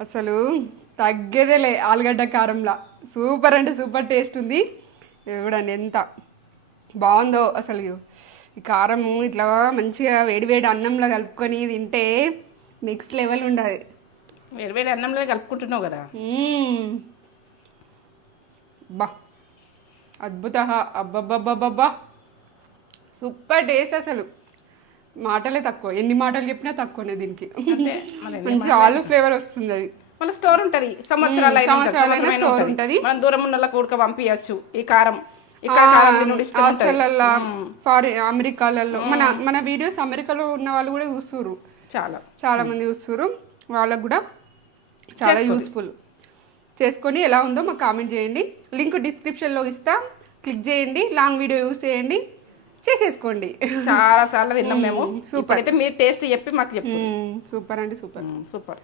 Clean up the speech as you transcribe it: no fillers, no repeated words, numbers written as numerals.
అసలు తగ్గేదేలే ఆలుగడ్డ కారంలా. సూపర్ అంటే సూపర్ టేస్ట్ ఉంది. ఇది చూడండి ఎంత బాగుందో అసలు. ఈ కారం ఇట్లా మంచిగా వేడివేడి అన్నంలో కలుపుకొని తింటే నెక్స్ట్ లెవెల్ ఉండదు. వేడివేడి అన్నంలో కలుపుకుంటున్నావు కదా. బా అద్భుత. అబ్బబ్బబ్బబ్బబ్బా సూపర్ టేస్ట్ అసలు. మాటలే తక్కువ, ఎన్ని మాటలు చెప్పినా తక్కువనే దీనికి. మంచి ఆలు ఫ్లేవర్ వస్తుంది. అది మన స్టోర్ ఉంటది, సంవత్సరాలైనా స్టోర్ ఉంటది. మనం దూరం ఉన్న వాళ్ళకి కూడా పంపించచ్చు ఈ కారం. హాస్టల్లో అమెరికాలలో మన వీడియోస్ అమెరికాలో ఉన్న వాళ్ళు కూడా చూస్తుర్రు. చాలా మంది చూస్తుర్రు. వాళ్ళకు కూడా చాలా యూస్ఫుల్. చేసుకొని ఎలా ఉందో మాకు కామెంట్ చేయండి. లింక్ డిస్క్రిప్షన్లో ఇస్తా, క్లిక్ చేయండి. లాంగ్ వీడియో యూస్ చేయండి, చేసేసుకోండి. చాలా సార్లు తిన్నాం మేము. సూపర్ అయితే మీరు టేస్ట్ చెప్పి మాకు చెప్పు. సూపర్ అంటే సూపర్.